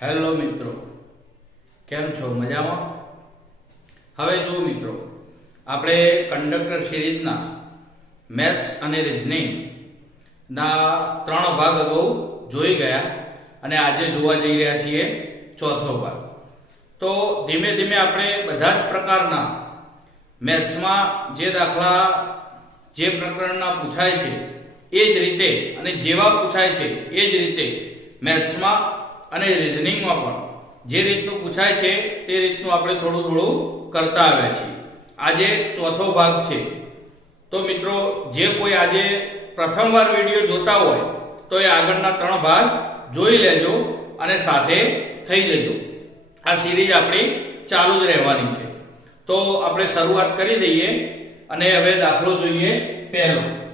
Hello મિત્રો. કેમ છો? મજામાં? હવે જુઓ મિત્રો, આપણે કંડક્ટર સિરીઝના મેથ્સ અને રિઝનિંગ ના ત્રણ ભાગ અગાઉ જોઈ ગયા અને આજે જોવા જઈ રહ્યા છીએ ચોથો ભાગ. તો ધીમે ધીમે આપણે બધા જ પ્રકારના મેથ્સમાં જે દાખલા જે પ્રકરણના પૂછાય છે, એ જ રીતે અને જેવા પૂછાય છે, એ જ રીતે મેથ્સમાં અને રિઝનિંગમાં પણ. જે રીતનું પૂછાય છે, તે રીતનું આપણે થોડું થોડું કરતા આવ્યા છીએ. આજે ચોથો ભાગ છે. તો મિત્રો, જે કોઈ આજે પ્રથમવાર વીડિયો જોતા હોય, તો એ આગળના ત્રણ ભાગ જોઈ લેજો અને સાથે થઈ જજો. આ સિરીઝ આપણી ચાલુ જ રહેવાની છે. તો આપણે શરૂઆત કરી દઈએ અને હવે દાખલો જોઈએ પહેલો.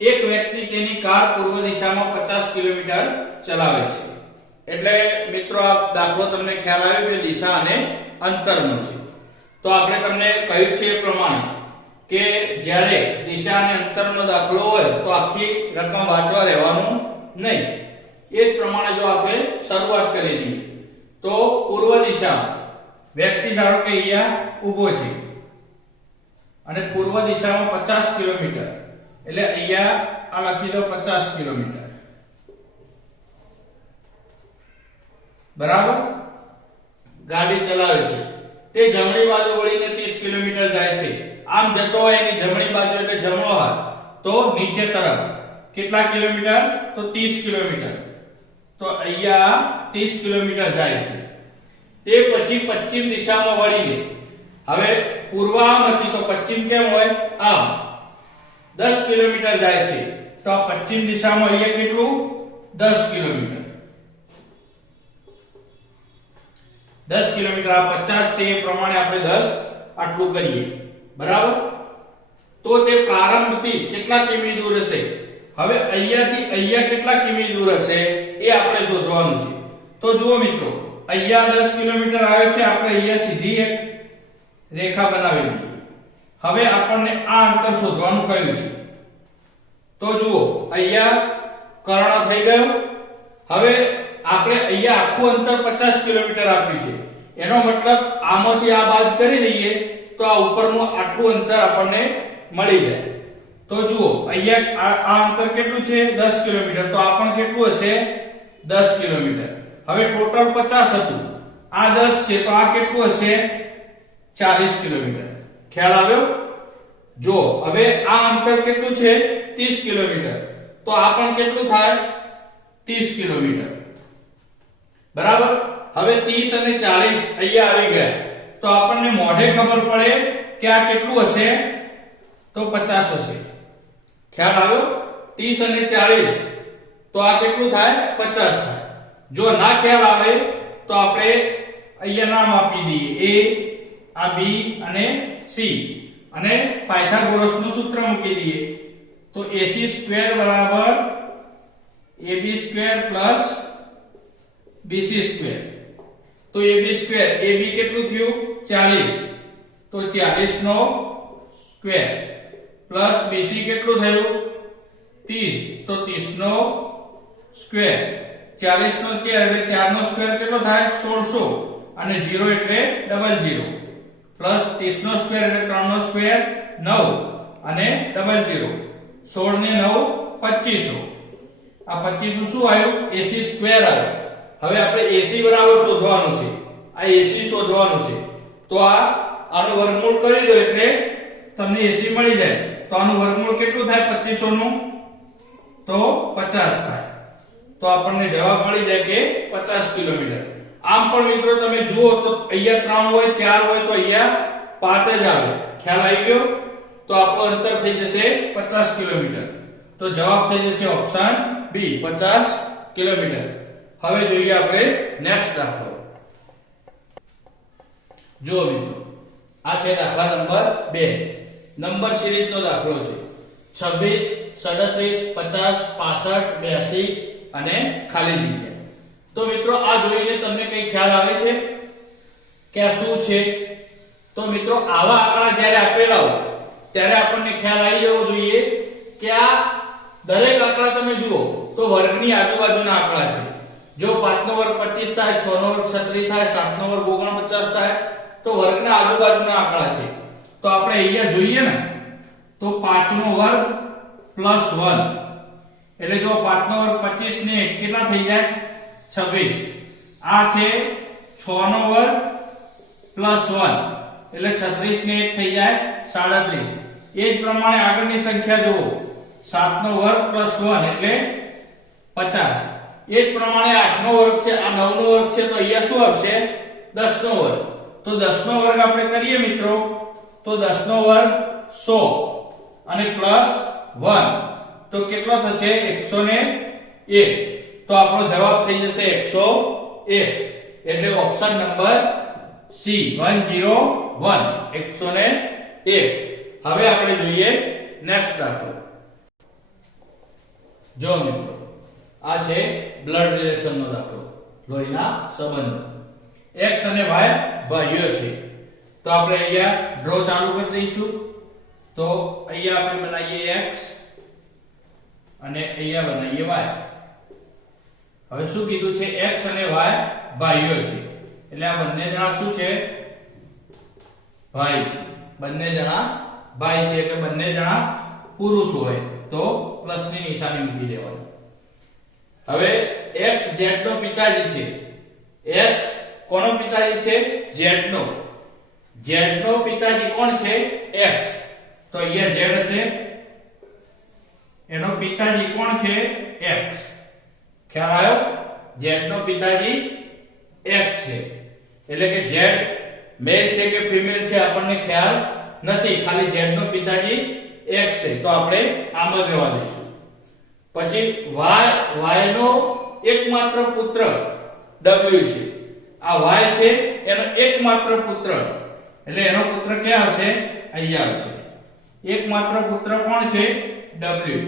એક વ્યક્તિ તેની કાર પૂર્વ દિશામાં 50 કિલોમીટર ચલાવે છે. એટલે મિત્રો, આ દાખલો તમને ખ્યાલ આવ્યો કે દિશા અને અંતરનો છે. તો આપણે તમને કહ્યું છે એ પ્રમાણે કે જ્યારે દિશા અને અંતરનો દાખલો હોય, તો આખી રકમ વાંચવા રહેવાનું નહીં. એ જ પ્રમાણે જો આપણે શરૂઆત કરી દઈએ, તો પૂર્વ દિશા વ્યક્તિ ધારો કે અહીંયા ઊભો છે અને પૂર્વ દિશામાં 50 કિલોમીટર એટલે અહીંયા આ લખી લો 50 કિલોમીટર. બરાબર? ગાડી ચલાવે છે. તે જમણી બાજુ વળીને 30 કિલોમીટર જાય છે. આમ જતો હોય એની જમણી બાજુ એટલે જમણો હાથ. તો નીચે તરફ. કેટલા કિલોમીટર? તો 30 કિલોમીટર. તો અહીંયા 30 કિલોમીટર જાય છે. તે પછી પશ્ચિમ દિશામાં વળીને. હવે પૂર્વ આમ હતી તો પશ્ચિમ કેમ હોય? આમ. 10 કિલોમીટર જાય છે તો આ પશ્ચિમ દિશામાં અહીંયા કેટલું 10 કિલોમીટર 10 કિલોમીટર આ 50 છે એ પ્રમાણે આપણે 10 આટલું કરીએ બરાબર તો તે પ્રારંભથી કેટલા કિમી દૂર હશે હવે અહીંયાથી અહીંયા કેટલા કિમી દૂર હશે એ આપણે શોધવાનું છે તો જુઓ મિત્રો અહીંયા 10 કિલોમીટર આવ્યો છે આપણે અહીંયા સીધી એક રેખા બનાવી દઈએ હવે આપણને આ અંતર શોધવાનું કહ્યું છે. તો જુઓ, અહીંયા કર્ણ થઈ ગયો. હવે આપણે અહીંયા આખું અંતર 50 કિલોમીટર આપ્યું છે. એનો મતલબ આમાંથી આ બાદ કરી લઈએ તો આ ઉપરનું આટલું અંતર આપણને મળી જાય. તો જુઓ, અહીંયા આ અંતર કેટલું છે? 10 કિલોમીટર. તો આ પણ કેટલું હશે? 10 કિલોમીટર. હવે ટોટલ 50 હતું. આ 10 છે, તો આ કેટલું હશે? 40 કિલોમીટર. ખ્યાલ આવ્યો જો હવે આ અંતર કેટલું છે 30 કિલોમીટર તો આ પણ કેટલું થાય 30 કિલોમીટર બરાબર હવે 30 અને 40 અહીંયા આવી ગયા તો આપણને મોઢે ખબર પડે કે આ કેટલું હશે તો 50 હશે ખ્યાલ આવ્યો 30 અને 40 તો આ કેટલું થાય 50 થાય જો ના ખ્યાલ આવે તો આપણે અહીંયા નામ આપી દઈએ a આ બી અને સી અને પાયથાગોરસનું સૂત્ર મૂકી દઈએ. તો ac સ્ક્વેર બરાબર ab square plus bc square. તો ab સ્ક્વેર ab કેટલું થયું? 40 તો 40 નો સ્ક્વેર પ્લસ bc કેટલું થયું? 30 તો 30 નો સ્ક્વેર. 40 નો સ્ક્વેર એટલે 4 નો સ્ક્વેર કેટલો થાય? 1600 અને 0 એટલે ડબલ 0 પ્લસ 30 નો સ્ક્વેર એટલે ત્રણ નો સ્ક્વેર નવ અને ડબલ 0 16 ને નવ, પચીસો. આ 2500 શું આવ્યું? એસી સ્ક્વેર આવ્યું. હવે આપણે એસી બરાબર શોધવાનું છે. આ એસી શોધવાનું છે. તો આ, આનું વર્ગમૂળ કરી દો એટલે તમને એસી મળી જાય. તો આનું વર્ગમૂળ કેટલું થાય? પચીસો નું તો 50 થાય. તો આપણને જવાબ મળી જાય કે 50 કિલોમીટર. આમ પણ મિત્રો તમે જુઓ તો અહીંયા ત્રણ હોય, ચાર હોય તો અહીંયા પાંચ જ આવે. ખ્યાલ આવી ગયો? તો આપણું અંતર થઈ જશે 50 કિલોમીટર. તો જવાબ થઈ જશે ઓપ્શન બી 50 કિલોમીટર. હવે જોઈએ આપણે નેક્સ્ટ દાખલો. જુઓ મિત્રો, આ છે દાખલા નંબર બે. નંબર સિરીઝનો દાખલો છે. 26 37 50 65 82 અને ખાલી જગ્યા. તો મિત્રો, આ જોઈને તમને કઈ ખ્યાલ આવે છે? કે આ શું છે? તો મિત્રો, આવા આંકડા જ્યારે આપેલા હોય, ત્યારે આપણને ખ્યાલ આવી જવો જોઈએ કે આ દરેક આંકડા તમે જુઓ, તો વર્ગની આજુબાજુના આંકડા છે. જો 5 નો વર્ગ 25 થાય 6 નો વર્ગ 36 થાય 7 નો વર્ગ 49 થાય, તો વર્ગના આજુબાજુના આંકડા છે. તો આપણે અહીંયા જોઈએ ને, તો 5 નો વર્ગ 1 એટલે જો 5 નો વર્ગ 25 ને કેટલા થઈ જાય? 26 આ છે છ નો વર્ગ 1 એટલે 36 ને એક થઈ જાય 37 એ જ પ્રમાણે આગળની સંખ્યા જુઓ. સાત નો વર્ગ 1 એટલે 50 એ જ પ્રમાણે આઠ નો વર્ગ છે, આ નવ નો વર્ગ છે, તો અહીંયા શું આવશે? દસ નો વર્ગ. તો દસ નો વર્ગ આપણે કરીએ મિત્રો? તો દસ નો વર્ગ સો અને પ્લસ વન. તો કેટલો થશે? 101 તો આપણો જવાબ થઈ જશે 101 એટલે ઓપ્શન નંબર સી 101 101 હવે આપણે જોઈએ નેક્સ્ટ દાખલો. જો મિત્રો, આ છે બ્લડ રિલેશન નો દાખલો. લોહીના સંબંધ. X અને y ભાઈઓ છે. તો આપણે અહીંયા ડ્રો ચાલુ કરી દઈશું. તો અહીંયા આપણે બનાવીએ x અને અહીંયા બનાવીએ y. હવે શું કીધું છે? X અને y ભાઈઓ છે. એટલે આ બંને જણા શું છે? ભાઈ છે. બંને જણા ભાઈ છે. એટલે બંને જણા પુરુષ હોય તો પ્લસની નિશાની મૂકી દેવાની. હવે x z નો પિતાજી છે. X કોનો પિતાજી છે? Z નો. Z નો પિતાજી કોણ છે? X. તો અહીંયા z હશે. એનો પિતાજી કોણ છે? X. ખ્યાલ આવ્યો? Z નો પિતાજી x છે. એટલે કે z મેલ છે કે ફિમેલ છે આપણને ખ્યાલ નથી. ખાલી z નો પિતાજી x છે. તો આપણે આમ જ રહેવા દઈશું. પછી y y નો એકમાત્ર પુત્ર w છે. આ y છે એનો એકમાત્ર પુત્ર. એટલે એનો પુત્ર ક્યાં હશે? અહીંયા હશે. એકમાત્ર પુત્ર કોણ છે? W.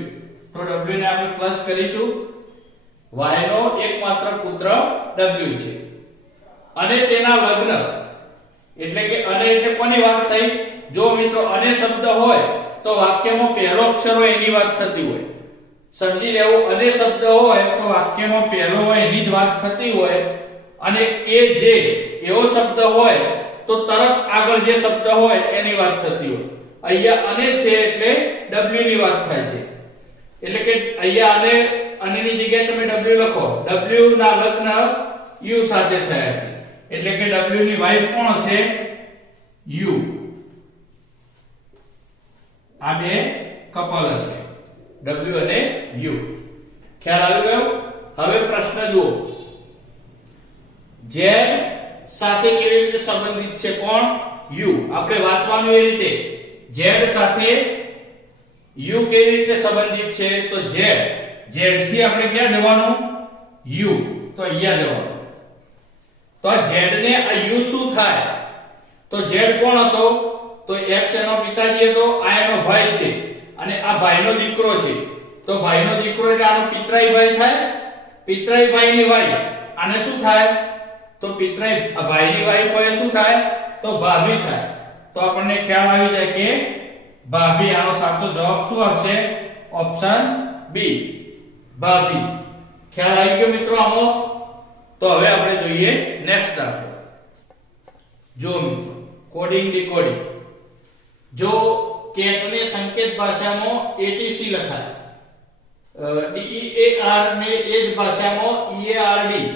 તો w ને આપણે પ્લસ કરીશું. Y નો એકમાત્ર પુત્ર ડબ્લ્યુ છે. અને તેના લગ્ન. એટલે કે અને એટલે કોની વાત થઈ? જો મિત્રો અને શબ્દ હોય, તો વાક્યમાં પહેલો અક્ષર હોય એની વાત થતી હોય. સમજી લેવું, અને શબ્દ હોય, તો વાક્યમાં પહેલો હોય એની જ વાત થતી હોય. અને કે જે એવો શબ્દ હોય, તો તરત આગળ જે શબ્દ હોય, એની વાત થતી હોય. અહીંયા અને છે એટલે w ની વાત થાય છે. એટલે કે અહીંયા અને અનેની જગ્યાએ તમે w લખો. W ના લગ્ન u સાથે થયા છે. એટલે કે w ની વાઈફ કોણ હશે? U. આ બે કપલ હશે. W અને u. ખ્યાલ આવી ગયો? હવે પ્રશ્ન જુઓ. z સાથે કેવી રીતે સંબંધિત છે કોણ? U. આપણે વાંચવાનું એ રીતે. Z સાથે u કેવી રીતે સંબંધિત છે? તો z. z થી આપણે ક્યાં જવાનું? U. તો અહીંયા જવાનું. તો z ને આ u શું થાય? તો z કોણ હતો? તો x એનો પિતાજી હતો, આ એનો ભાઈ છે. અને આ ભાઈનો દીકરો છે. તો ભાઈનો દીકરો એટલે આનો પિતરાઈ ભાઈ થાય? પિતરાઈ ભાઈની વાઈ. આને શું થાય? તો પિતરાઈ ભાઈની વાઈફ હોય શું થાય? તો ભાભી થાય. તો આપણને ખ્યાલ આવી જાય કે ભાભી, આનો સાચો જવાબ શું આવશે? ઓપ્શન બી ભાભી, ખ્યાલ આવી ગયો મિત્રો આનો તો હવે આપણે જોઈએ નેક્સ્ટ દાખલો જો મિત્રો કોડિંગ ડીકોડિંગ જો કેટને સંકેત ભાષામાં એટીસી લખાય ડીઈ એ આર ને એ જ ભાષામાં ઈએઆરડી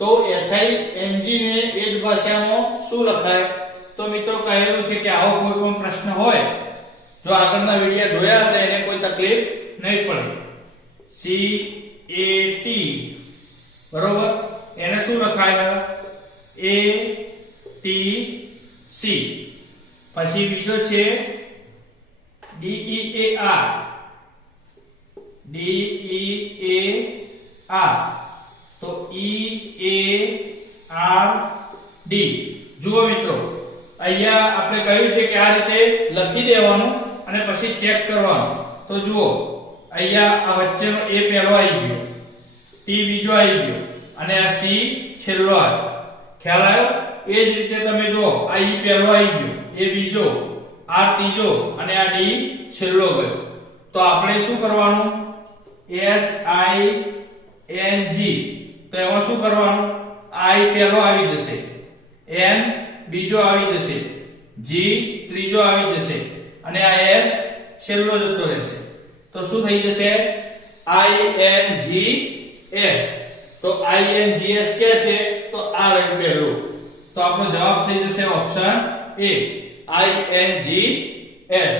તો એસઆઈ એનજી ને એ જ ભાષામાં શું લખાય? તો મિત્રો કહેલું છે કે આવો કોઈ પણ પ્રશ્ન હોય, જો આગળના વિડિયો જોયા હશે, એને કોઈ તકલીફ નહીં પડે. સી એ ટી બરોબર? એને શું લખાય? એ ટી સી પછી બીજો છે D E A R D E A R તો ઈ એ આર ડી જુઓ મિત્રો, અહીંયા આપણે કહ્યું છે કે આ રીતે લખી દેવાનું અને પછી ચેક કરવાનું. તો જુઓ અહીંયા આ વચ્ચેનો એ પહેલો આવી ગયો. ટી બીજો આવી ગયો. અને આ સી છેલ્લો આવ્યો ખ્યાલ આવ્યો? એ જ રીતે તમે જો આ ઈ પહેલો આવી ગયો, એ બીજો, આ ત્રીજો અને આ ડી છેલ્લો ગયો. તો આપણે શું કરવાનું? એસ આઈ એન જી તો એમાં શું કરવાનું? આઈ પહેલો આવી જશે. એન બીજો આવી જશે. જી ત્રીજો આવી જશે. અને આ એસ છેલ્લો જતો રહેશે. તો શું થઈ જશે i n g s તો i n g s કે છે તો આ રહ્યું પહેલું તો આપણો જવાબ થઈ જશે option A i n g s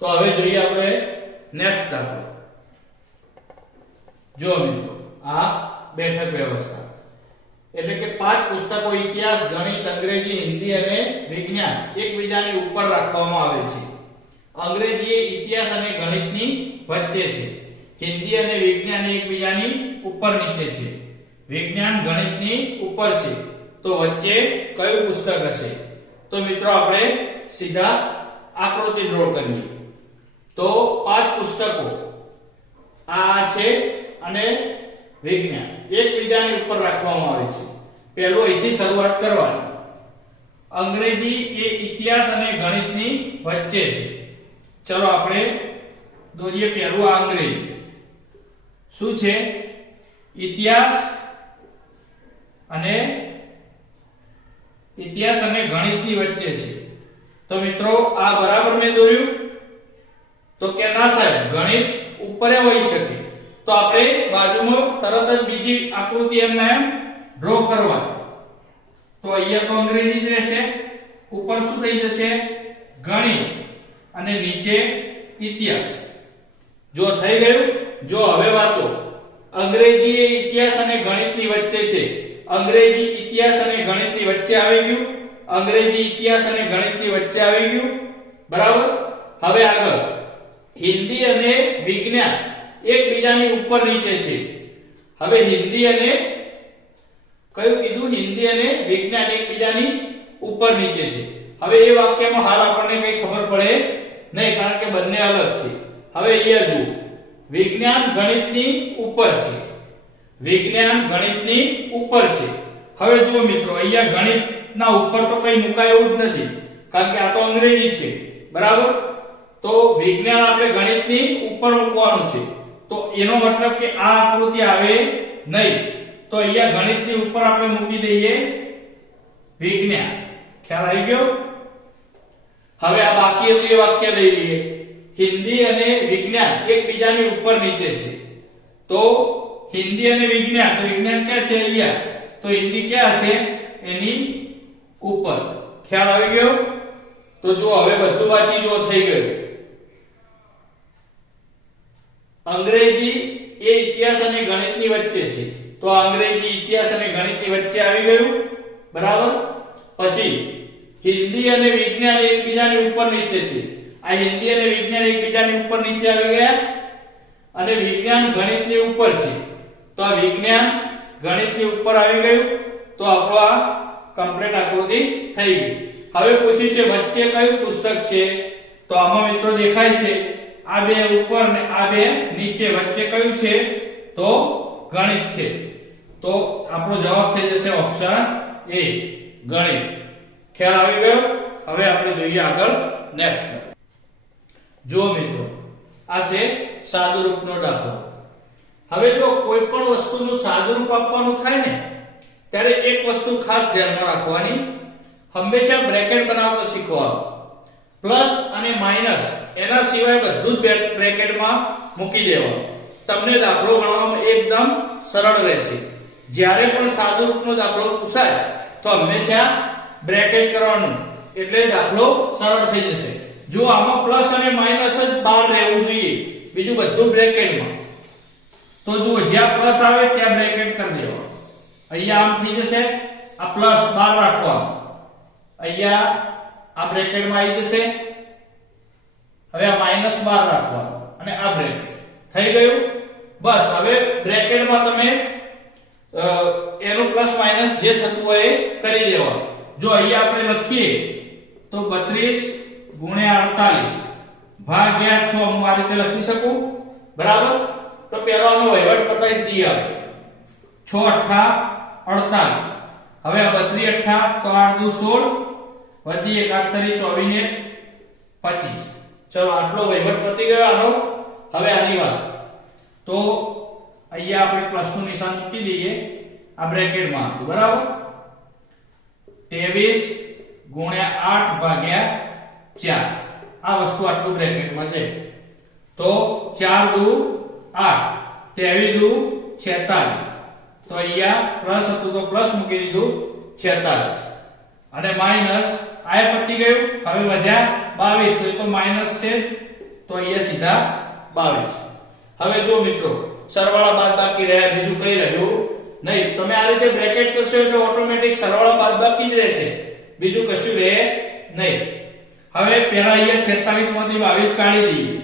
તો હવે જોઈએ આપણે નેક્સ્ટ દાખલો જો મિત્રો આ બેઠક વ્યવસ્થા એટલે કે પાંચ પુસ્તકો ઇતિહાસ ગણિત અંગ્રેજી હિન્દી અને વિજ્ઞાન એકબીજાની ઉપર રાખવામાં આવે છે અંગ્રેજી એ ઇતિહાસ અને ગણિતની વચ્ચે છે. હિન્દી અને વિજ્ઞાન એકબીજાની ઉપર નીચે છે. વિજ્ઞાન ગણિતની ઉપર છે. તો વચ્ચે કયું પુસ્તક હશે? તો મિત્રો આપણે સીધા આકૃતિ ડ્રો કરીએ. તો પાંચ પુસ્તકો. આ છે અને વિજ્ઞાન. એકબીજાની ઉપર રાખવામાં આવે છે. પહેલો અહીંથી શરૂઆત કરવાની. અંગ્રેજી એ ઇતિહાસ અને ગણિતની વચ્ચે છે. ચલો આપણે દોરીએ પહેલું આ અંગ્રેજી. શું છે? ઇતિહાસ અને ઇતિહાસ અને ગણિતની વચ્ચે છે. તો મિત્રો, આ બરાબર મેં દોર્યું? તો કે ના સાહેબ, ગણિત ઉપરે હોઈ શકે. તો આપણે બાજુમાં તરત જ બીજી આકૃતિ એમને એમ ડ્રો કરવા. તો અહીંયા તો અંગ્રેજી જ રહેશે. ઉપર શું થઈ જશે? ગણિત. અને નીચે ઇતિહાસ. જો થઈ ગયું, જો હવે વાંચો. અંગ્રેજી એ ઇતિહાસ અને ગણિતની વચ્ચે છે. અંગ્રેજી ઇતિહાસ અને ગણિતની વચ્ચે આવી ગયું. અંગ્રેજી ઇતિહાસ અને ગણિતની વચ્ચે આવી ગયું. બરાબર? હવે આગળ. હિન્દી અને વિજ્ઞાન એકબીજાની ઉપર નીચે છે. હવે હિન્દી અને કયું કીધું? હિન્દી અને વિજ્ઞાન એકબીજાની ઉપર નીચે છે. હવે એ વાક્યમાં હાલ આપણને કઈ ખબર પડે નહીં, કારણ કે બંને અલગ છે. હવે અહીંયા જુઓ. વિજ્ઞાન ગણિતની ઉપર છે. વિજ્ઞાન ગણિતની ઉપર છે. હવે જુઓ મિત્રો, અહીંયા ગણિતના ઉપર તો કઈ મુકાય એવું જ નથી, કારણ કે આ તો અંગ્રેજી છે. બરાબર? તો વિજ્ઞાન આપણે ગણિતની ઉપર મૂકવાનું છે. તો એનો મતલબ કે આ આકૃતિ આવે નહીં. તો અહીંયા ગણિતની ઉપર આપણે મૂકી દઈએ વિજ્ઞાન. ખ્યાલ આવી ગયો? હવે આ બાકી હતું એ વાક્ય લઈ લઈએ. હિન્દી અને વિજ્ઞાન એકબીજાની ઉપર નીચે છે. તો હિન્દી અને વિજ્ઞાન, તો વિજ્ઞાન ક્યાં છે અહીંયા? તો હિન્દી ક્યાં છે એની ઉપર. ખ્યાલ આવી ગયો? તો જો હવે બધું વાંચી જો થઈ ગયું. અંગ્રેજી એ ઇતિહાસ અને ગણિતની વચ્ચે છે. તો અંગ્રેજી ઇતિહાસ અને ગણિતની વચ્ચે આવી ગયું. બરાબર? પછી હિન્દી અને વિજ્ઞાન એકબીજાની ઉપર નીચે છે. આ હિન્દી અને વિજ્ઞાન એકબીજાની ઉપર નીચે આવી ગયા અને વિજ્ઞાન ગણિતની ઉપર છે. તો આ વિજ્ઞાન ગણિતની ઉપર આવી ગયું. તો આપણો આ કમ્પ્લીટ આકૃતિ થઈ ગઈ. હવે પૂછ્યું છે, વચ્ચે કયું પુસ્તક છે? તો આમાં મિત્રો દેખાય છે, આ બે ઉપર ને આ બે નીચે. વચ્ચે કયું છે? તો ગણિત છે. તો આપણો જવાબ થઈ જશે ઓપ્શન એ, ગણિત. ખ્યાલ આવી ગયો? હવે આપણે જોઈએ આગળ નેક્સ્ટ જો મિત્રો, આ છે સાદુરૂપનો દાખલો હવે જો કોઈ પણ વસ્તુનું સાદુરૂપ આપવાનું થાય ને, ત્યારે એક વસ્તુ ખાસ ધ્યાનમાં રાખવાની. હંમેશા બ્રેકેટ બનાવતા શીખવાનું. પ્લસ અને માઇનસ, એના સિવાય બધું જ બ્રેકેટમાં મૂકી દેવાનું. તમને દાખલો ગણવામાં એકદમ સરળ રહેશે. જ્યારે પણ સાદુરૂપનો દાખલો પૂછાય, તો હંમેશા બ્રેકેટ કરવાનું. એટલે દાખલો સરળ થઈ જશે. જો આમાં પ્લસ અને માઇનસ જ બહાર રહેવું જોઈએ. બીજું બધું બ્રેકેટમાં. તો જુઓ, જ્યાં પ્લસ આવે ત્યાં બ્રેકેટ કરી દેવા અહીંયા આમ થઈ જશે. આ પ્લસ બહાર રાખવા અહીંયા આ બ્રેકેટમાં આવી જશે. હવે આ માઇનસ બહાર રાખવા અને આ બ્રેકેટ. થઈ ગયું? બસ, હવે બ્રેકેટમાં તમે એનું પ્લસ માઇનસ જે થતું હોય એ કરી દેવાનું જો અહીંયા આપણે લખીએ, તો 32 ગુણ્યા 48 ભાગ્યા 6 હું આ રીતે લખી શકું? બરાબર? તો પહેલાનો વહીવટ પતાવી દઈએ આપણે. 6 અઠ્ઠા 48 હવે આ 32 અઠ્ઠા, તો 8 દુ 16 વધી 1 8 તરી 24 ને 25 ચલો, આટલો વહીવટ પતી ગયો આનો. હવે આની વાત. તો અહીંયા આપણે પ્લસનું નિશાન મૂકી દઈએ. આ બ્રેકેટમાં હતું, બરાબર? 23 ગુણ્યા આઠ ભાગ્યા ચાર. આ વસ્તુ આટલું બ્રેકેટમાં છે. તો ચાર દુ 8 23 દુ 46 તો અહીંયા પ્લસ હતું તો પ્લસ મૂકી દીધું 46 અને માઇનસ, આ પતી ગયું. હવે વધ્યા 22 તો તો માઇનસ છે. તો અહીંયા સીધા 22 હવે જો મિત્રો, સરવાળા બાદ બાકી રહ્યા. બીજું કઈ રહ્યું? નહીં, તમે આ રીતે બ્રેકેટ કરશો એટલે ઓટોમેટિક સરવાળા બાદબાકી જ રહેશે. બીજું કશું રહે નહીં. હવે પહેલા અહીંયા 46 માંથી 22 કાઢી દઈએ.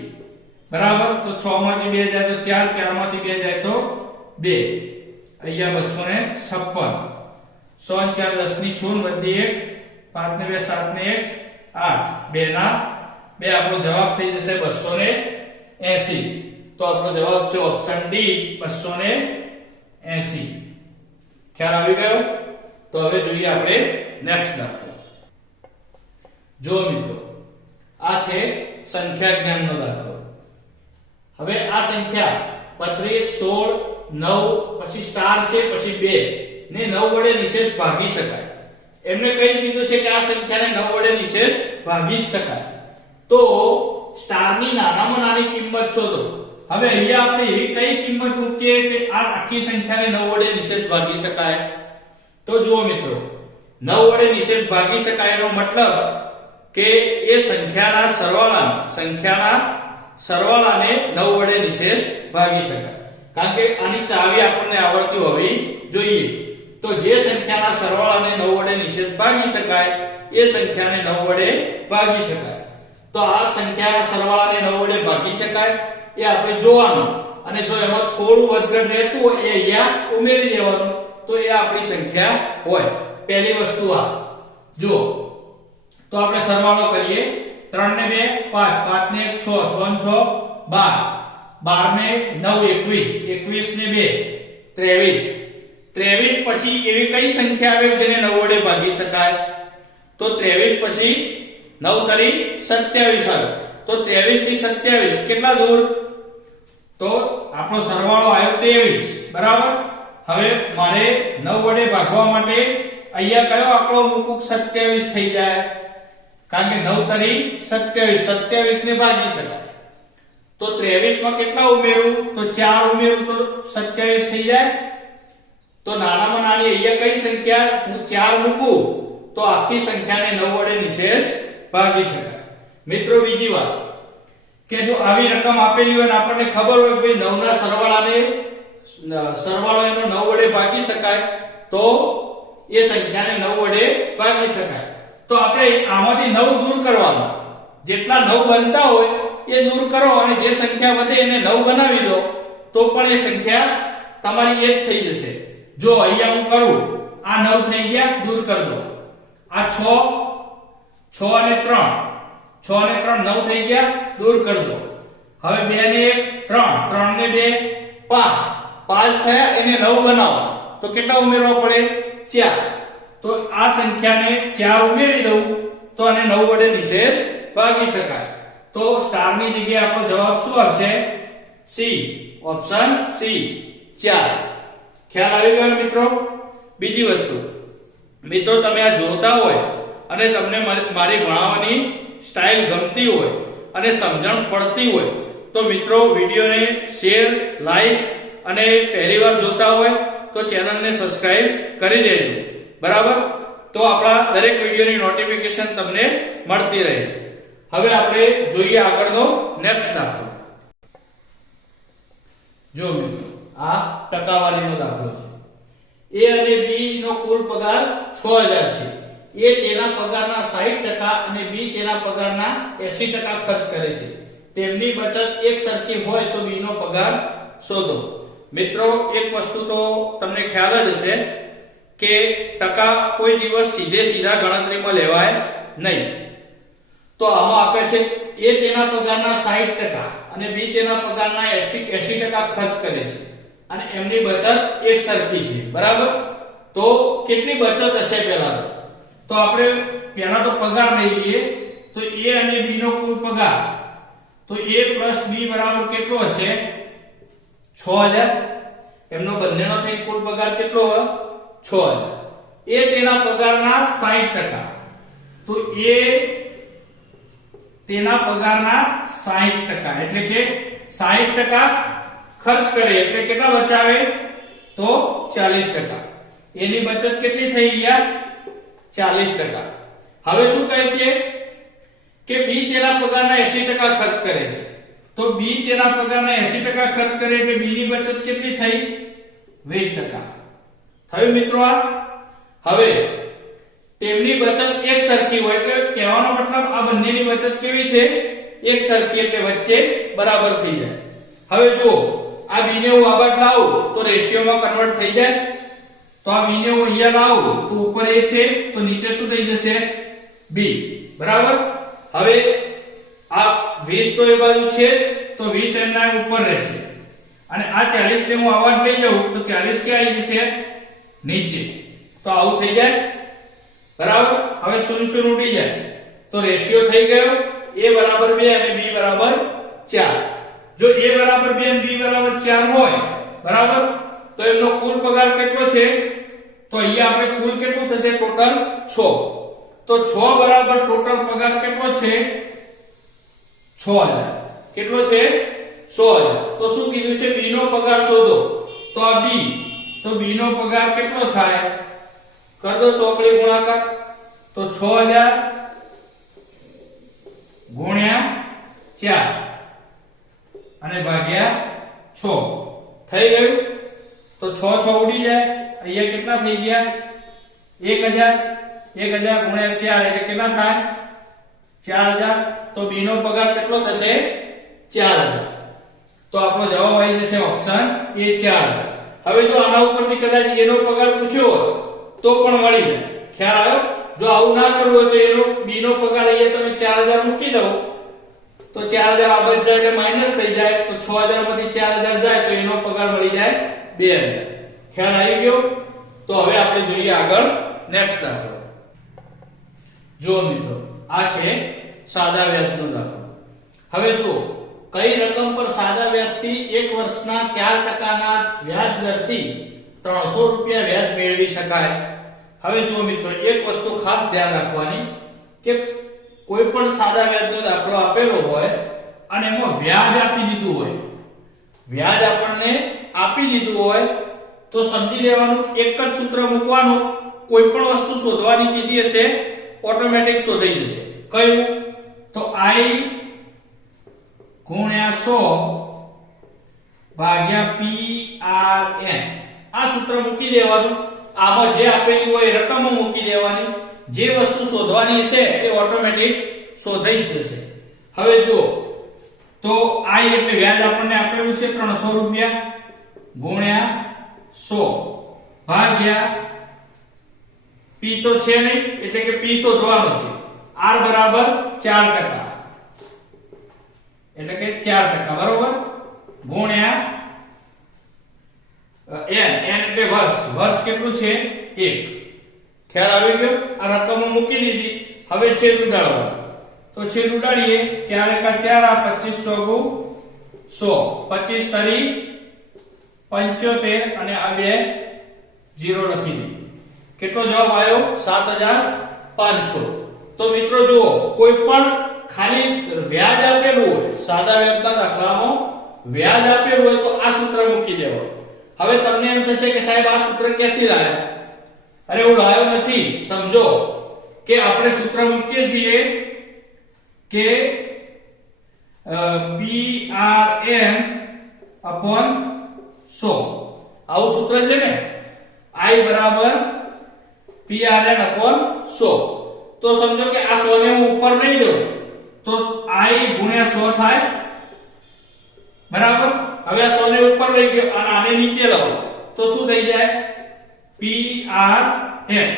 બરાબર? તો 6 માંથી 2 જાય તો 4 4 માંથી 2 જાય તો 2 અહીંયા બચ્ચો ને 56 સો ને ચાર દસની શૂન્ય, વધી એક. પાંચ ને બે સાત ને એક, આઠ. બે ના બે, આપણો જવાબ થઈ જશે બસો ને એસી. તો આપણો જવાબ છે ઓપ્શન ડી બસો ને એસી. ખ્યાલ આવી ગયો? તો હવે જોઈએ આપણે નેક્સ્ટ દાખલો. જો મિત્રો, આ છે સંખ્યા જ્ઞાનનો દાખલો. હવે આ સંખ્યા 32 16 9 પછી સ્ટાર છે, પછી 2 ને 9 વડે નિશેષ ભાગી શકાય. એમને કહી દીધું છે કે આ સંખ્યાને 9 વડે નિશેષ ભાગી જ શકાય. તો સ્ટારની નાનામાં નાની કિંમત શોધો. હવે અહીંયા આપણે એવી કઈ કિંમત મૂકીએ કે આ આખી સંખ્યાને 9 વડે નિશેષ ભાગી શકાય? તો જુઓ મિત્રો 9 વડે નિશેષ ભાગી શકાય એનો મતલબ કે એ સંખ્યાના સરવાળા સંખ્યાના સરવાળાને 9 વડે નિશેષ ભાગી શકાય. કારણ કે આની ચાવી આપણને આવડતી હોવી જોઈએ. તો જે સંખ્યાના સરવાળાને 9 વડે નિશેષ ભાગી શકાય, એ સંખ્યાને 9 વડે ભાગી શકાય. તો આ સંખ્યાના સરવાળાને 9 વડે ભાગી શકાય. એ આપણે જોવાનું. અને જો એમાં થોડું વધઘટ રહેતું હોય, એ અહીંયા ઉમેરી દેવાનું, તો એ આપણી સંખ્યા હોય. પહેલી વસ્તુ આ. જુઓ. તો આપણે સરવાળો કરીએ. 3 ને 2 5 5 ને 1 6 6 ને 6 12 12 ને 9 21 21 ને 2 23 23 પછી એવી કઈ સંખ્યા આવે જેને 9 વડે ભાગી શકાય? તો 23 પછી 9 તરી 27 આવે. તો 23 થી 27 કેટલા દૂર? તો આપણો સરવાળો આવ્યો 23 બરાબર? હવે મારે 9 વડે ભાગવા માટે અહીંયા કયો આંકડો મૂકું 27 થઈ જાય? કારણ કે 9 તરી 27 27 ને ભાગી શકાય. તો 23 માં કેટલા ઉમેરું? તો 4 ઉમેરું તો 27 થઈ જાય. તો નાનામાં નાની અહીંયા કઈ સંખ્યા? હું 4 મૂકું, તો આખી સંખ્યાને 9 વડે નિશેષ ભાગી શકાય. મિત્રો, બીજી વાત. કે જો આવી રકમ આપેલી હોય અને આપણને ખબર હોય કે ભાઈ નવના સરવાળાને સરવાળો એનો નવ વડે ભાગી શકાય, તો એ સંખ્યાને નવ વડે ભાગી શકાય. તો આપણે આમાંથી નવ દૂર કરવાના. જેટલા નવ બનતા હોય એ દૂર કરો અને જે સંખ્યા વધે એને નવ બનાવી દો, તો પણ એ સંખ્યા તમારી એક થઈ જશે. જો અહીંયા હું કરું, આ નવ થઈ ગયા, દૂર કરી દો. આ છ છ અને 3 6 ને 3 9 થઈ ગયા, દૂર કરી દો. હવે 2 ને 1 3 3 ને 2 5 5 થયા, એને 9 બનાવો. તો કેટલા ઉમેરવા પડે? 4 તો આ સંખ્યાને 4 ઉમેરી દઉં, તો આને 9 વડે નિશેષ ભાગી શકાય. તો સ્ટારની જગ્યાએ આપણો જવાબ શું આવશે? સી. Option C. 4 ખ્યાલ આવી ગયો મિત્રો? બીજી વસ્તુ. મિત્રો, તમે આ જોતા હોય અને તમને મારી ભણાવવાની સ્ટાઇલ ગમતી હોય અને સમજણ પડતી હોય, તો મિત્રો વિડીયોને શેર, લાઈક અને પહેલીવાર જોતા હોય, તો ચેનલને સબસ્ક્રાઇબ કરી દેજો. બરાબર? તો આપણા દરેક વિડીયોની નોટિફિકેશન તમને મળતી રહે. હવે આપણે જોઈએ આગળનો નેક્સ્ટ દાખલો. જો આ ટકાવારીનો દાખલો છે. એ અને બી નો કુલ પગાર 6000 છે. એ તેના પગારના 60% અને બી તેના પગારના 80% ખર્ચ કરે છે. તેમની બચત એક સરખી હોય તો બી નો પગાર શોધો. મિત્રો, એક વસ્તુ તો તમને ખ્યાલ જ હશે કે ટકા કોઈ દિવસ સીધે સીધા ગણતરીમાં લેવાય નહીં. તો આમાં આપે છે એ તેના પગારના 60% અને બી તેના પગારના 80 80% ખર્ચ કરે છે. અને એમની બચત એક સરખી છે. બરાબર? તો કેટલી બચત હશે પહેલા? તો તો આપણે પહેલા તો પગાર લઈ લઈએ. તો એ અને બી નો કુલ પગાર. તો એ પ્લસ બી બરાબર કેટલો હશે? છ હજાર. એમનો બંનેનો થઈ કુલ પગાર કેટલો છ હજાર. એ તેના પગારના સાહીઠ ટકા. તો એ તેના પગારના સાહીઠ ટકા. એટલે કે સાહીઠ ટકા ખર્ચ કરે. એટલે કેટલા બચાવે? તો ચાલીસ ટકા. એની બચત કેટલી થઈ ગયા ચાલીસ ટકા. હવે શું કહે છે? કે બી તેના પગારના એસી ટકા ખર્ચ કરે છે. તો બી તેના પગારના એસી ટકા ખર્ચ કરે એટલે બી ની બચત કેટલી થઈ? વીસ ટકા. થયું મિત્રો આ? હવે, તેમની બચત એક સરખી હોય એટલે કહેવાનો મતલબ આ બંનેની બચત કેવી છે? એક સરખી એટલે વચ્ચે બરાબર થઈ જાય. હવે જો આ બી ને હું આગળ લાવું તો રેશિયોમાં કન્વર્ટ થઈ જાય. તો આ બી હું અહીંયા લાવું. તો ઉપર એ છે, તો નીચે શું થઈ જશે? બી બરાબર? હવે આ 20 તો એ બાજુ છે, તો 20 એમના ઉપર રહેશે. અને આ 40 ને હું આવા લઈ જાઉં તો 40 ક્યાં આવી જશે? નીચે. તો આવું થઈ જાય? બરાબર? હવે શૂન્ય શૂન્ય ઉડી જાય. તો રેશિયો થઈ ગયો a બરાબર 2 અને b બરાબર 4 જો a બરાબર 2 અને b બરાબર 4 હોય, બરાબર? તો એમનો કુલ પગાર કેટલો છે? તો અહીંયા આપણે કુલ કેટલું થશે? ટોટલ 6 તો 6 બરાબર ટોટલ પગાર કેટલો છે? 6000 કેટલો છે? 6000 તો શું કીધું છે? બી નો પગાર શોધો. તો આ બી. તો બી નો પગાર કેટલો થાય? કર દો ચોકડી ગુણાકાર. તો 6000 ગુણ્યા 4 અને ભાગ્યા 6 થઈ ગયું? તો 6 6 ઉડી જાય અહીંયા કેટલા થઈ ગયા 1000 1000 ગુણ્યા 4 એટલે કેટલા થાય 4000 તો b નો પગાર કેટલો થશે 4000 તો આપણો જવાબ આવી જશે ઓપ્શન એ 4000 હવે જો આના ઉપરથી કદાચ એનો પગાર પૂછ્યો હોય, તો પણ મળી જાય. ખ્યાલ આવ્યો? જો આવું ના કરવું હોય તો એનો બી નો પગાર અહીંયા તમે 4000 મૂકી દો. તો 4000 આ બચ જાય એટલે માઇનસ થઈ જાય. તો 6000 માંથી 4000 જાય તો એનો પગાર મળી જાય 2000 ખ્યાલ આવી ગયો? તો હવે આપણે જોઈએ આગળ નેક્સ્ટ દાખલો. જુઓ મિત્રો, આ છે સાદા વ્યાજનો દાખલો. હવે જુઓ, કઈ રકમ પર સાદા વ્યાજથી એક વર્ષના ચાર ટકાના વ્યાજ દરથી 300 રૂપિયા વ્યાજ મેળવી શકાય? હવે જુઓ મિત્રો, એક વસ્તુ ખાસ ધ્યાન રાખવાની કે કોઈ પણ સાદા વ્યાજનો દાખલો આપેલો હોય અને એમાં વ્યાજ આપી દીધું હોય. વ્યાજ આપણને આપી દીધું હોય, તો સમજી લેવાનું એક જ સૂત્ર મૂકવાનું, કોઈ પણ વસ્તુ શોધવાની કીધી હશે ઓટોમેટિક શોધાઈ જશે. કયું? તો i ગુણ્યા 100 ભાગ્યા p r n. આ સૂત્ર મૂકી દેવાનું. આમાં જે આપેલી હોય રકમો મૂકી દેવાની. જે વસ્તુ શોધવાની છે એ ઓટોમેટિક શોધાઈ જશે. હવે જુઓ. તો i એટલે વ્યાજ આપણને આપેલું છે 300 રૂપિયા. ગુણ્યા 100 ભાગ્યા p તો છે નહીં, એટલે કે p શોધવાનો છે. r બરાબર 4 ટકા. એટલે કે 4 ટકા, બરોબર? ગુણ્યા n n એટલે વર્ષ. વર્ષ કેટલું છે? 1 ખ્યાલ આવી ગયો? આ રકમો મૂકી દીધી. હવે છેદ ઉડાડવાનો તો છેદ ઉડાડીએ. 4 એકા 4 આ 25 ચોગુ 100 25 તરી 75 અને આ બે જીરો લખી દે. કેટલો જવાબ આવ્યો 7500 તો મિત્રો જુઓ, કોઈ પણ ખાલી વ્યાજ આપેલું હોય, સાદા વ્યાજના દાખલામાં વ્યાજ આપેલું હોય તો આ સૂત્ર મૂકી દેવો. હવે તમને એમ થશે કે સાહેબ, આ સૂત્ર ક્યાંથી લાવ્યા અરે, હું લાવ્યો નથી. સમજો કે આપણે સૂત્ર મૂકીએ છીએ કે પી આર એમ અપોન 100 આવું સૂત્ર છે ને? I બરાબર પી આર એન અપોન 100 તો સમજો કે આ 100 ને હું ઉપર લઈ જાઉં તો i ગુણ્યા 100 થાય. બરાબર? હવે આ 100 ને ઉપર લઈ ગયો. અને આને નીચે લાવો. તો શું થઈ જાય? પી આર એન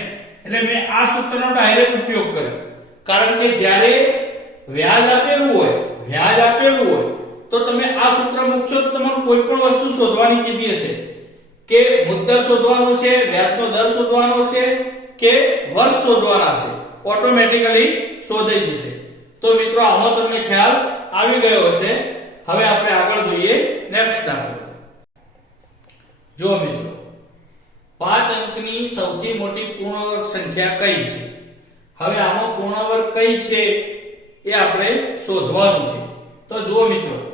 એટલે મેં આ સૂત્રનો ડાયરેક્ટ ઉપયોગ કર્યો. કારણ કે જ્યારે વ્યાજ આપેલું હોય, વ્યાજ આપેલું હોય તો તમે આ સૂત્ર મૂકશો તો તમારે કોઈ પણ વસ્તુ શોધવાની કીધી હશે. કે મુદ્દર શોધવાનો છે, વ્યાજનો દર શોધવાનો છે, કે વર્ષ શોધવાના છે ઓટોમેટિકલી શોધાઈ જશે. તો મિત્રો, આમાં તમને ખ્યાલ આવી ગયો હશે. હવે આપણે આગળ જોઈએ નેક્સ્ટ દાખલો જો મિત્રો, પાંચ અંકની સૌથી મોટી પૂર્ણવર્ગ સંખ્યા કઈ છે? હવે આમાં પૂર્ણવર્ગ કઈ છે એ આપણે શોધવાનું છે. તો જુઓ મિત્રો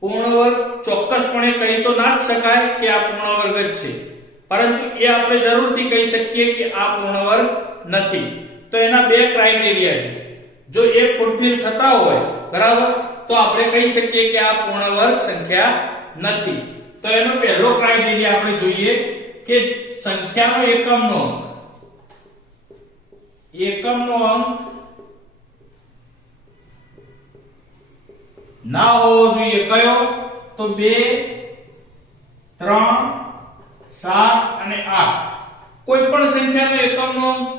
પૂર્ણ વર્ગ ચોક્કસપણે કહી તો ના જ શકાય કે આ પૂર્ણ વર્ગ જ છે. પરંતુ એ આપણે જરૂરથી કહી શકીએ કે આ પૂર્ણ વર્ગ નથી. તો એના બે ક્રાઇટેરિયા છે. જો એ ફૂલફિલ થતા હોય, બરાબર? તો આપણે કહી શકીએ કે આ પૂર્ણ વર્ગ સંખ્યા નથી. તો એનો પહેલો ક્રાઇટેરિયા આપણે જોઈએ કે સંખ્યાનો એકમનો અંક. એકમનો અંક ના હોવો જોઈએ. કયો તો બે, ત્રણ, સાત અને આઠ. કોઈ પણ સંખ્યાનો એકમનો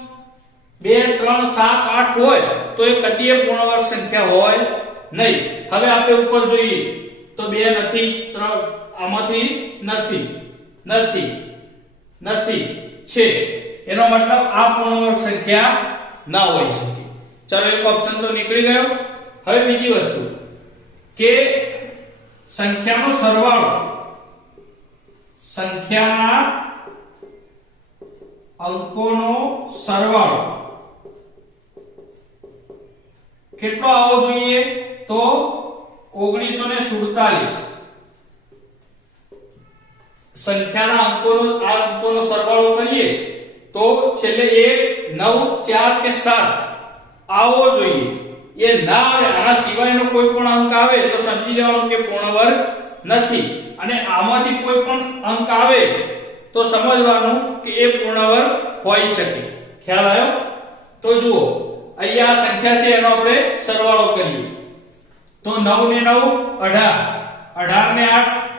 બે, ત્રણ, સાત, આઠ હોય, તો એ કદીય પૂર્ણવર્ગ સંખ્યા હોય નહીં. હવે આપણે ઉપર જોઈએ. તો બે નથી, ત્રણ, આમાંથી નથી નથી નથી, છે. એનો મતલબ આ પૂર્ણવર્ગ સંખ્યા ના હોઈ શકે. ચલો એક ઓપ્શન તો નીકળી ગયો. હવે બીજી વસ્તુ. કે સંખ્યાનો સરવાળો. સંખ્યાના અંકોનો સરવાળો. કેટલો આવવો જોઈએ? તો 1947 સંખ્યાના અંકોનો, આ અંકોનો સરવાળો કરીએ, તો છેલ્લે 1 9 4 કે 7 આવવો જોઈએ એ ના આવે આના સિવાયનો કોઈ પણ અંક આવે તો સમજી લેવાનું કે પૂર્ણ વર્ગ નથી. અને આમાંથી કોઈ પણ અંક આવે તો સમજવાનું કે એ પૂર્ણ વર્ગ હોઈ શકે. ખ્યાલ આવ્યો? તો જુઓ, અહીંયા આ સંખ્યા છે, એનો આપણે સરવાળો કરીએ. તો 9 ને 9 18 18 ને 8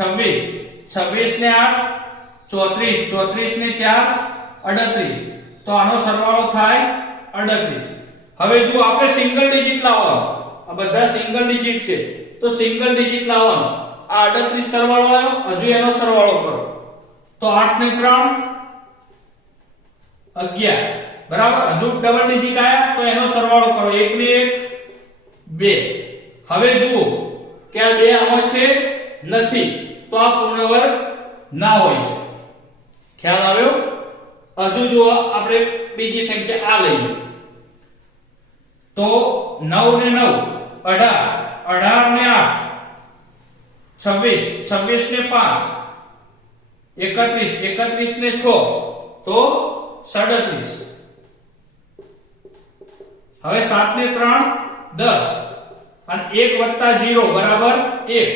26 26 ને 8 34 34 ને 4 38 તો આનો સરવાળો થાય 38 હવે જો આપણે સિંગલ ડિજિટ લાવવાનો. આ બધા સિંગલ ડિજિટ છે. તો સિંગલ ડિજિટ લાવવાનો. આ 38 સરવાળો આવ્યો, હજુ એનો સરવાળો કરો. તો 8 ને 3 11 બરાબર? હજુ ડબલ ડિજિટ આયા તો એનો સરવાળો કરો. 1 ને 1 2 હવે જુઓ, કે આ બે આમાં છે નથી. તો આ પૂર્ણ વર્ગ ના હોય છે. ખ્યાલ આવ્યો? હજુ જુઓ, આપણે બીજી સંખ્યા આ લઈએ. તો નવ ને 9 18 18 ને 8 26 26 ને 5 31 31 ને છ, તો 37 હવે સાત ને 3 10 અને એક વત્તા જીરો, બરાબર એક.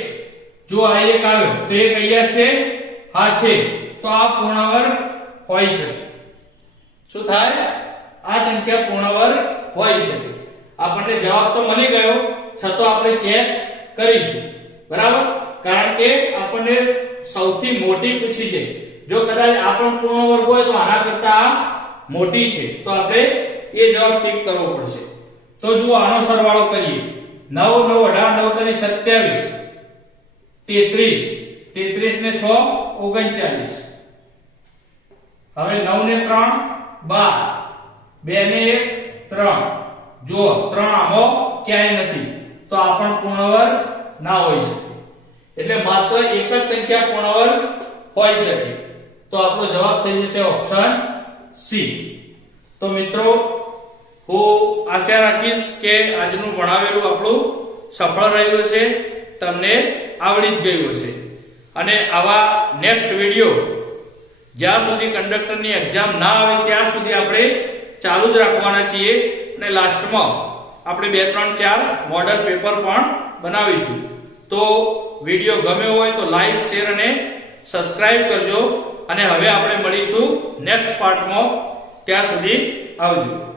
જો આ એક આવ્યો તો એક અહીંયા છે, હા છે, તો આ પૂર્ણવર્ગ હોય શકે. શું થાય? આ સંખ્યા પૂર્ણવર્ગ હોય શકે. આપણને જવાબ તો મળી ગયો, છતાં આપણે ચેક કરીશું. બરાબર? કારણ કે આપણને સૌથી મોટી પૂછી છે. જો કદાચ આ પૂર્ણ વર્ગ હોય તો આના કરતા મોટી છે. તો આપણે એ જવાબ ટીક કરવો પડશે. તો જુઓ આનો સરવાળો કરીએ. 9 9 18 9 તરી 27 33 33 ને 100 39 હવે 9 ને 3 12 2 ને 1 3 જુઓ 3 આમાં ક્યાંય નથી, તો આ પણ પૂર્ણવર્ગ ના હોઈ શકે. એટલે માત્ર એક જ સંખ્યા પૂર્ણવર્ગ હોય શકે. તો આપણો જવાબ થઈ જશે ઓપ્શન સી તો મિત્રો, હું આશા રાખીશ કે આજનું ભણાવેલું આપણું સફળ રહ્યું હશે, તમને આવડી જ ગયું હશે. અને આવા નેક્સ્ટ વિડિયો જ્યાં સુધી કંડક્ટરની એક્ઝામ ના આવે ત્યાં સુધી આપણે ચાલુ જ રાખવાના છીએ અને લાસ્ટમાં આપણે બે, ત્રણ, ચાર મોડલ પેપર પણ બનાવીશું. તો વીડિયો ગમ્યો હોય તો લાઈક શેર અને સબસ્ક્રાઇબ કરજો. અને હવે આપણે મળીશું નેક્સ્ટ પાર્ટમાં ત્યાં સુધી આવજો.